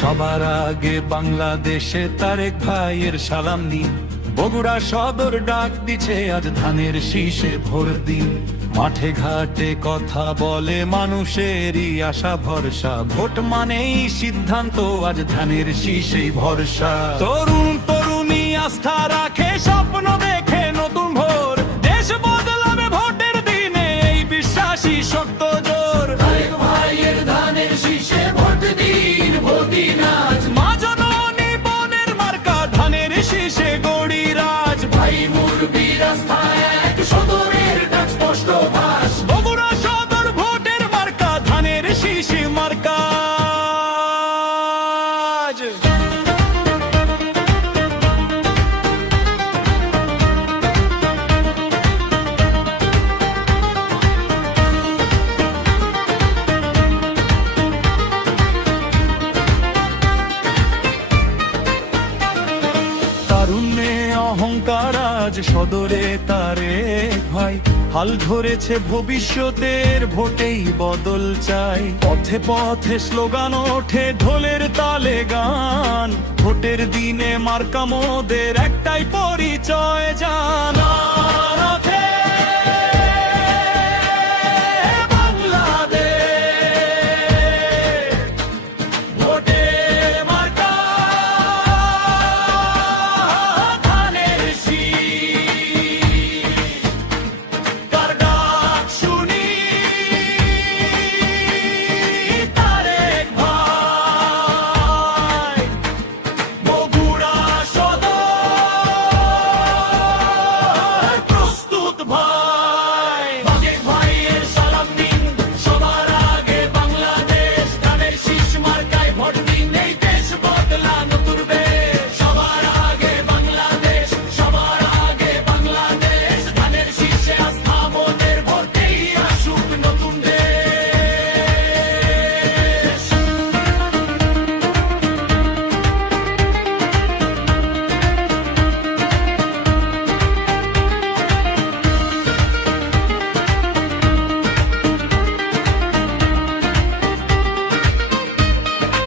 সবার আগে বাংলাদেশে তারেক ভাইয়ের সালাম দিন। বগুড়া সদর ডাক দিছে আজ ধানের শীষে ভোর দিন। মাঠে ঘাটে কথা বলে মানুষেরই আশা ভরসা, ভোট মানেই সিদ্ধান্ত আজ ধানের শীষেই ভরসা। তরুণ তরুণী আস্থা রাখে, স্বপ্ন দেখে নতুন ভোর, দেশ বদলাবে ভোটের দিনে এই বিশ্বাসী শক্ত জোর। তারেক ভাইয়ের ধানের শীষে ভোট দিন, ভোট দিন আজ। মা জননী বনের মার্কা ধানের শীষে গড়ি রাজ। ভাই মুরব্বির আস্থা এক, সদরের ডাক স্পষ্ট ভাষ। বগুড়া সদর ভোটের মার্কা ধানের শীষে মার্কা আজ। তারুণ্যে অহংকার আজ সদরে তারেক ভাই, হাল ধরেছে ভবিষ্যতের ভোটেই বদল চাই। পথে পথে স্লোগান ওঠে, ঢোলের তালে গান, ভোটের দিনে মার্কা মোদের একটাই পরিচয় জানা।